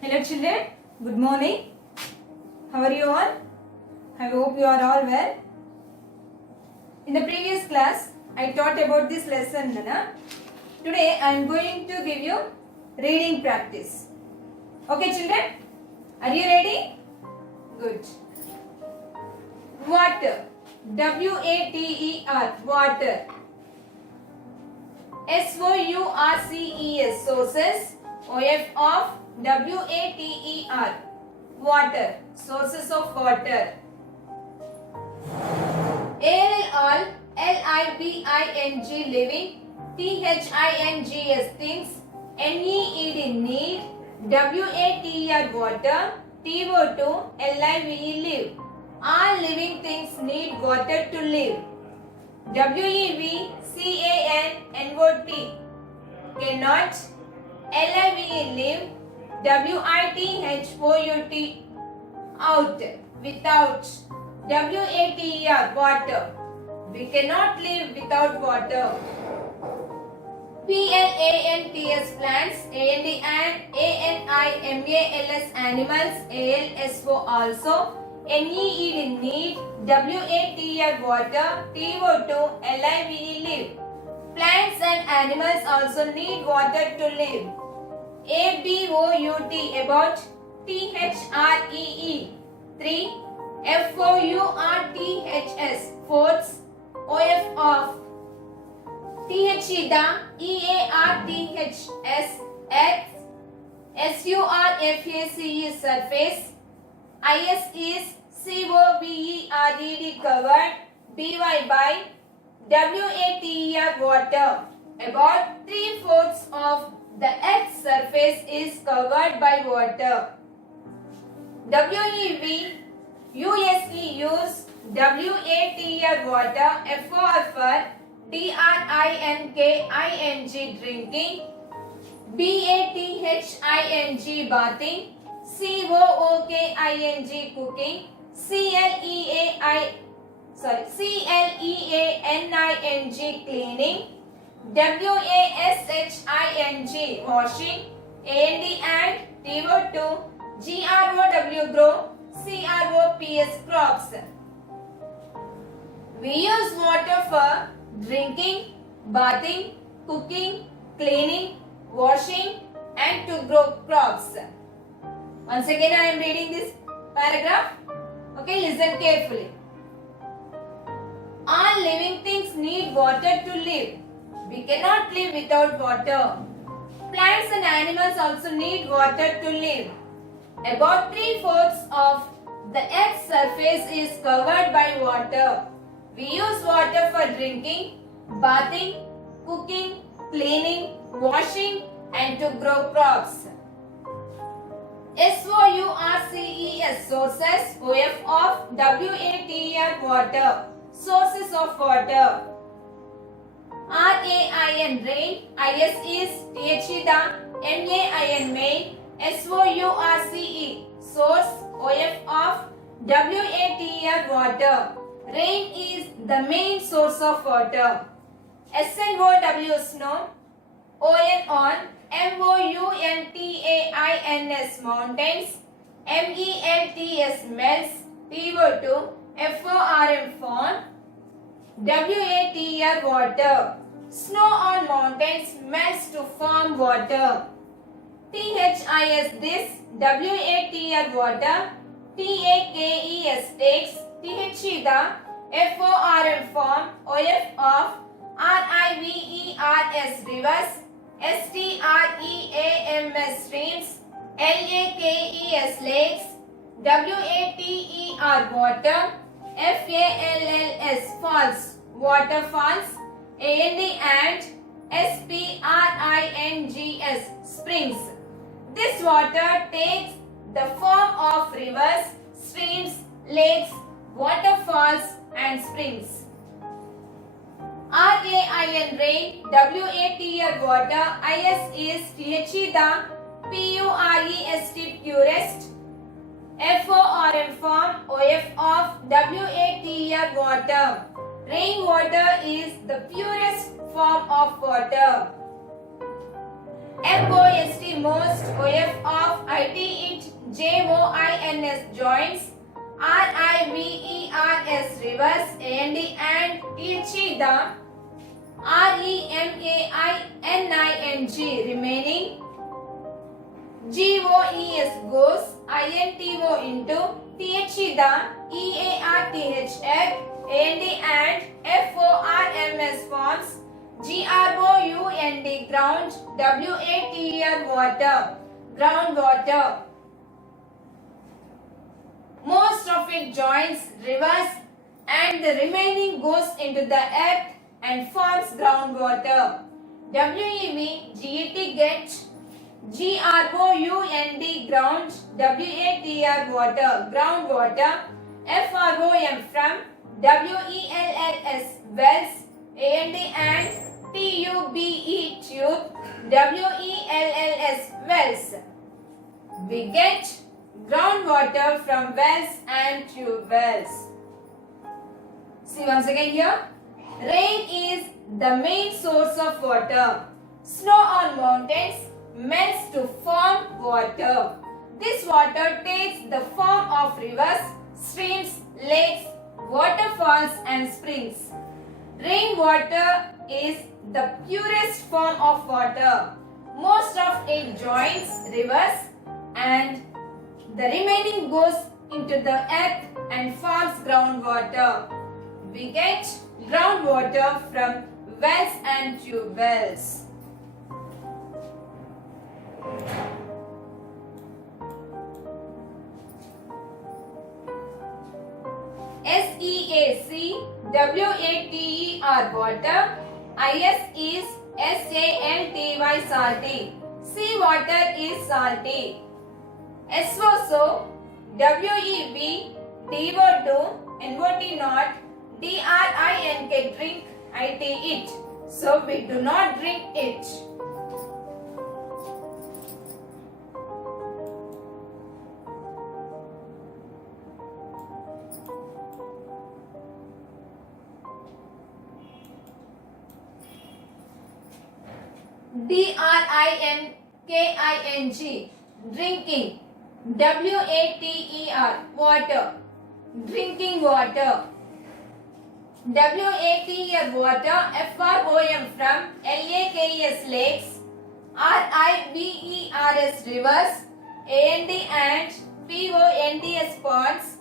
Hello children, good morning. How are you all? I hope you are all well. In the previous class, I taught about this lesson. Today I am going to give you reading practice. Okay children, are you ready? Good. Water. W-A-T-E-R. Water. S-O-U-R-C-E-S. Sources. O-F of W-A-T-E-R. Water. Sources of water. A-L-L. L-I-V-I-N-G. Living. T-H-I-N-G-S. Things. N-E-E-D. Need. W-A-T-E-R. Water. T-O-2. L-I-V-E. Live. All living things need water to live. W-E-V-C-A-N-N-O-T. Cannot. L-I-V-E. Live. W-I-T-H-O-U-T. Out. Without. W-A-T-E-R. Water. We cannot live without water. P-L-A-N-T-S. Plants. A-N-D and A-N-I-M-A-L-S. Animals. A-L-S-O also. N-E-E-D. Need. W-A-T-R. Water. T-O-2. L-I-V-E. Live. Plants and animals also need water to live. A-B-O-U-T. About. T-H-R-E-E. 3. F-O-U-R-T-H-S. Forts. O-F of. T-H-E. The. E-A-R-T-H-S. X. S-U-R-F-A-C-E. Surface. I-S is C-O-V-E-R-E-D. Covered. B-Y by. W-A-T-E-R. Water. About 3/4 of the Earth's surface is covered by water. W-E-V. U-S-E. Use. W-A-T-E-R. Water. F-O-F-R. D-R-I-N-K-I-N-G. Drinking. B-A-T-H-I-N-G. Bathing. C-O-O-K-I-N-G. Cooking. C-L-E-A-N-I-N-G. Cleaning. W-A-S-H-I-N-G. Washing. A-N-D and T-O-2. G-R-O-W. Grow. C-R-O-P-S. Crops. We use water for drinking, bathing, cooking, cleaning, washing and to grow crops. Once again I am reading this paragraph. Okay, listen carefully. All living things need water to live. We cannot live without water. Plants and animals also need water to live. About 3/4 of the Earth's surface is covered by water. We use water for drinking, bathing, cooking, cleaning, washing and to grow crops. S-O-U-R-C-E-S. Sources. O-F of W-A-T-R. Water. Sources of water. R-A-I-N. Rain. I-S is T-H-E. The. M-A-I-N. Main. S-O-U-R-C-E. Source. O-F of W-A-T-R. Water. Rain is the main source of water. S-N-O-W. Snow. O-N on. M-O-U-N-T-A-I-N-S. Mountains. M-E-L-T-S. Melts. T-O-2. F-O-R-M. Fawn. W-A-T-R. Water. Snow on mountains melts to form water. T-H-I-S. This. W-A-T-R. Water. T-A-K-E-S. Takes. T-H-E. The. F-O-R-M. Form. O-F of. R-I-V-E-R-S. Rivers. S-T-R-E-A-M-S. Streams. L-A-K-E-S. Lakes. W-A-T-E-R. Water. F-A-L-L-S. Falls. Waterfalls. A-N-D and S-P-R-I-N-G-S. Springs. This water takes the form of rivers, streams, lakes, waterfalls and springs. R-A-I-N. Rain. W-A-T-R. Water. I-S is T-H-E. The. P-U-R-E-S-T. Purest. F-O-R-M. Form. O-F of W-A-T-R. Water. Rainwater is the purest form of water. Most, OF of it, joins, joints, rivers, rivers, and the, remaining, remaining, goes, into, the, and forms, ground, water, groundwater. Most of it joins rivers and the remaining goes into the earth and forms groundwater. WEV, get, ground, water, groundwater, FROM from, WELLS, wells, and TUBE, tube, WELLS, wells. We get groundwater from wells and tube wells. See once again here. Rain is the main source of water. Snow on mountains melts to form water. This water takes the form of rivers, streams, lakes, waterfalls and springs. Rainwater is the purest form of water. Most of it joins rivers and the remaining goes into the earth and forms groundwater. We get groundwater from wells and tube wells. SEAC, water. IS is SALTY, salty. Sea water is salty. SOSO, WEB, DO2, NOT not, DRINK, drink, IT, it. So we do not drink it. DRINKING, drinking. WATER, water, drinking water. WATER, water. FROM, from. LAKES, lakes. RIVERS, rivers. and PONDS, ponds.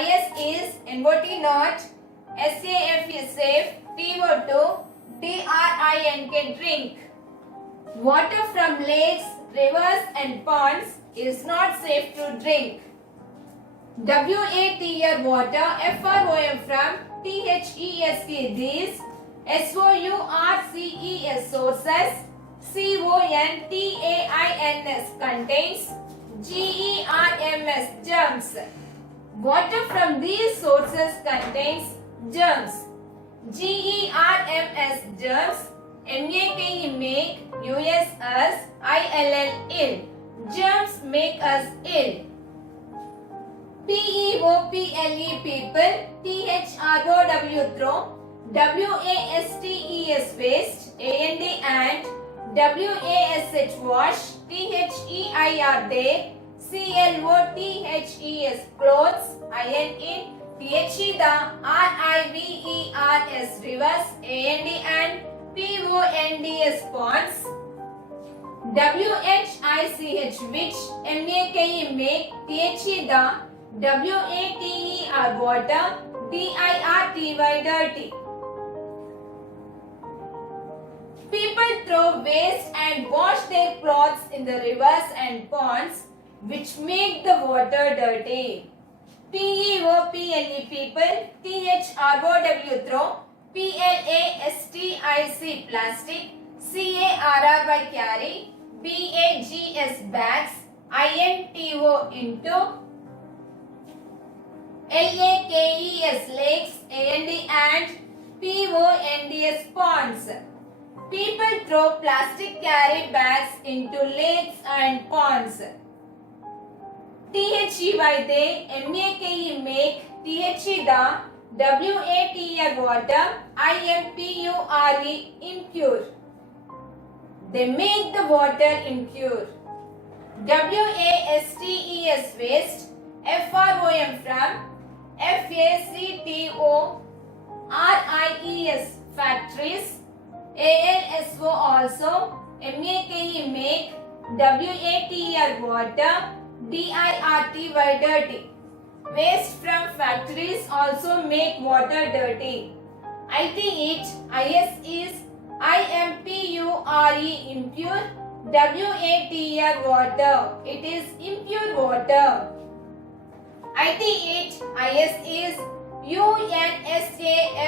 IS is NOT not. SAF is safe. TO2, DRINK, drink. Water from lakes, rivers and ponds is not safe to drink. WATR, water. FROM, from. THESK, these. SOURCES, sources. CONTAINS, contains. GERMS, germs. Water from these sources contains germs. GERMS, germs. MAKE, make. USS, ILL, ill. Germs make us ill. PEOPLE, people. THROW, throw. WASTES, waste. and. WASH, wash. THEIR, they. CLOTHES, clothes. IN, THE, the. RIVERS, rivers. and PONDS, ponds. WHICH, which. MAKE, make. THE, the. WATER, water. DIRTY, dirty. People throw waste and wash their clothes in the rivers and ponds, which make the water dirty. PEOPLE, people. THROW, throw. PLASTIC, plastic. CARRY, carry. BAGS, bags. INTO, into. LAKES, lakes. and PONDS, ponds. People throw plastic carry bags into lakes and ponds. THEY, they. MAKE, make. THE, the. WATR, water. IMPURE, impure. They make the water impure. WASTES waste, FROM from FACTORIES factories, ALSO also, MAKE make, WATR water, DIRTY dirty. Waste from factories also make water dirty. ITH, IS is IMPURE impure, WATR water, it is impure water. ITH, IS is UNSAFE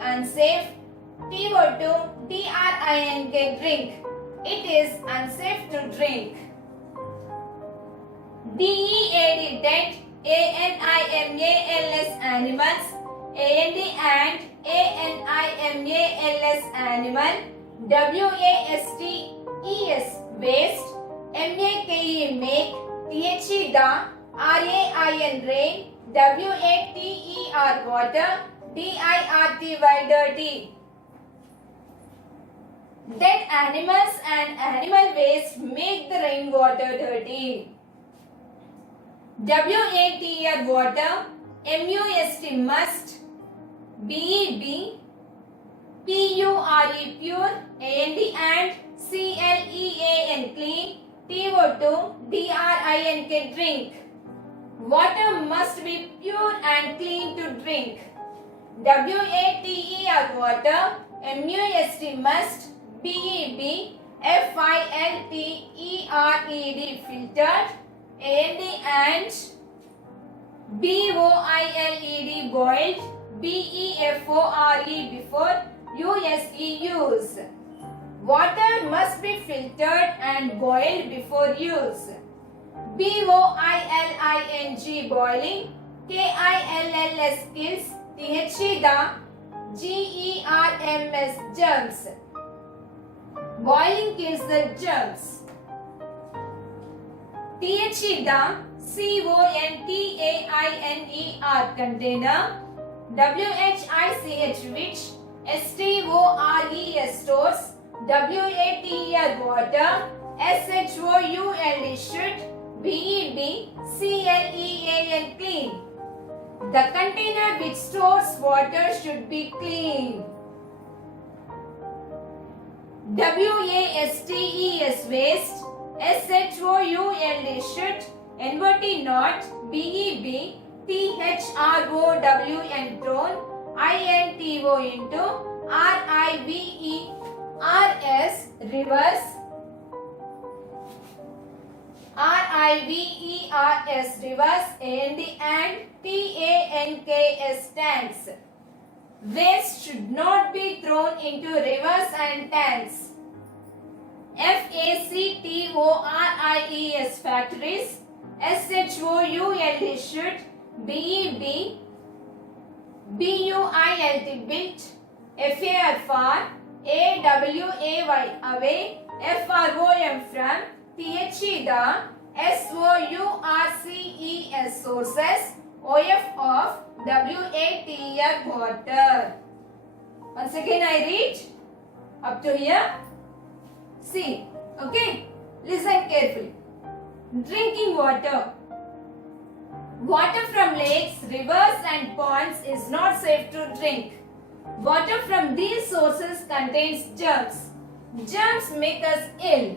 unsafe, TO2 DRINK drink, it is unsafe to drink. DEAD dead, ANIMALS animals, AND and ANIMALS animal, WASTES waste, MAKE make, THE the, RAIN rain, WATER water, DIRTY dirty. Dead animals and animal waste make the rainwater dirty. WATR water, MUST must, BEB, PURE pure, AND and CLEAN clean, TO2 DRINK drink. Water must be pure and clean to drink. WATER water, MUST must, BEB, FILTERED filtered, and BOILED boiled, BEFORE before use. Water must be filtered and boiled before use. BOILING boiling, KILLS kills, THE the, GERMS germs. Boiling kills the germs. THE the, CONTAINER container, WHICH which, STORES stores, WATR water, SHOULD should, BEB CLEAN clean. The container which stores water should be clean. WASTES waste, SHOULD should, NOT not, BEB THROWN thrown, INTO into, RIVERS reverse, RIVERS reverse, and TANKS tanks. Waste should not be thrown into rivers and tanks. FACTORIES factories, SHOULD should, BEB BUILT built, FAR AWAY away, FROM from, THE the, SOURCES sources, OF of, WATR water. Once again I read up to here. See, okay, listen carefully. Drinking water. Water from lakes, rivers and ponds is not safe to drink. Water from these sources contains germs. Germs make us ill.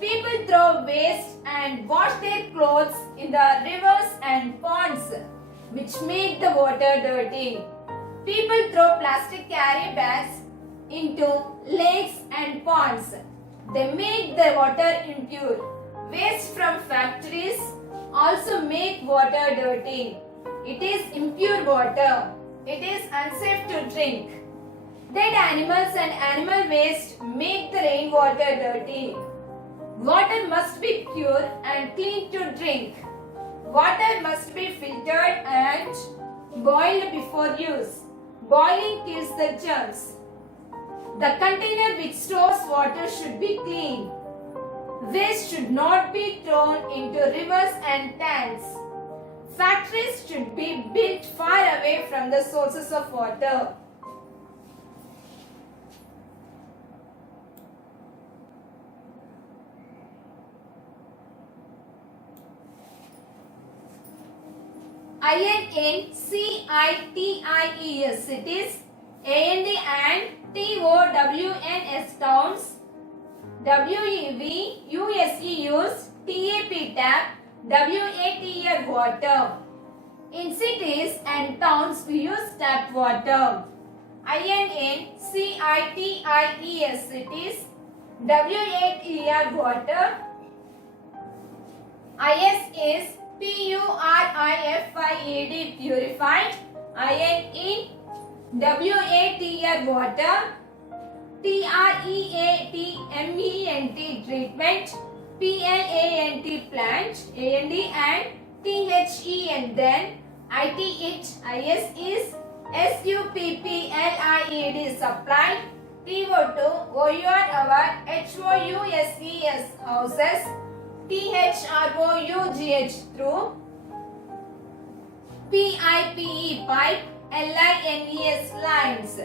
People throw waste and wash their clothes in the rivers and ponds, which make the water dirty. People throw plastic carry bags into lakes and ponds. They make the water impure. Waste from factories also make water dirty. It is impure water. It is unsafe to drink. Dead animals and animal waste make the rainwater dirty. Water must be pure and clean to drink. Water must be filtered and boiled before use. Boiling kills the germs. The container which stores water should be clean. Waste should not be thrown into rivers and tanks. Factories should be built far away from the sources of water. INCITIES cities, AND TOWNS towns, WEVUSEUs, TAP WATR water. In cities and towns we use tap water. INCITIES cities, WATR water. IS is PURIFIED purified. WATR water. TREATMENT treatment. PLANT plant. AND and THEN then. ITH IS is SUPPLIED supplied. TO2 OUR our HOUSES houses. THROUGH through. PIPE pipe. LINES lines.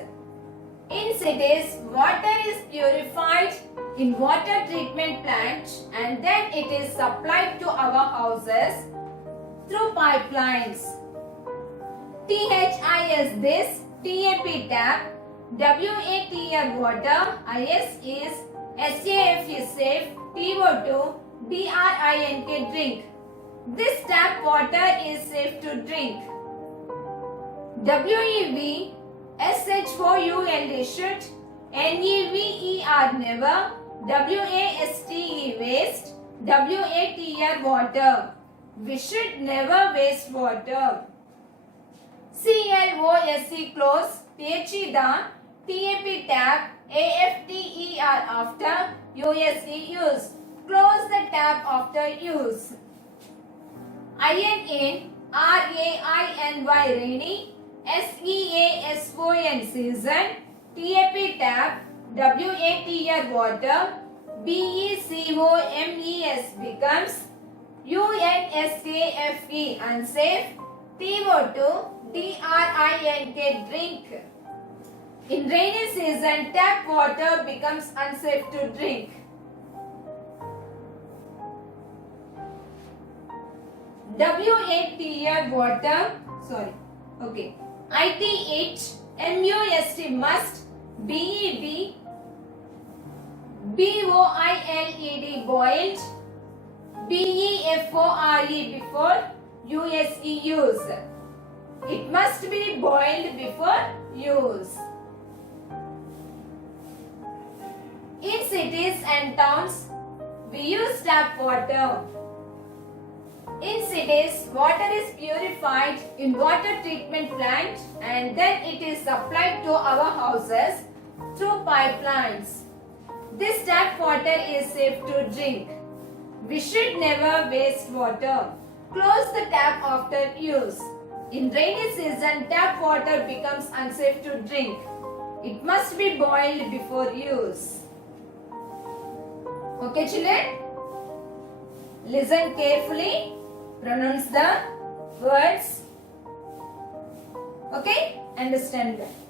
In cities, water is purified in water treatment plant and then it is supplied to our houses through pipelines. THIS this, TAP tap, WATR water, IS is SAF is safe, TO2 DRINK drink. This tap water is safe to drink. WEV SHOULD should, NEVER never, WASTE waste, WATR water. We should never waste water. CLOSE close, THE the, TAP tap, AFTER after, USE use. Close the tap after use. INN RAINY rainy, SEASON season, TAP tap, WATR water, BECOMES becomes, UNSAFE unsafe, TO2 DRINK drink. In rainy season, tap water becomes unsafe to drink. WATR water, sorry, okay. ITH MUST must, BEB BOILED boiled, BEFORE before, USE use. It must be boiled before use. In cities and towns, we use tap water. In cities, water is purified in water treatment plant and then it is supplied to our houses through pipelines. This tap water is safe to drink. We should never waste water. Close the tap after use. In rainy season, tap water becomes unsafe to drink. It must be boiled before use. Okay, children? Listen carefully. Pronounce the words. Okay? Understand that.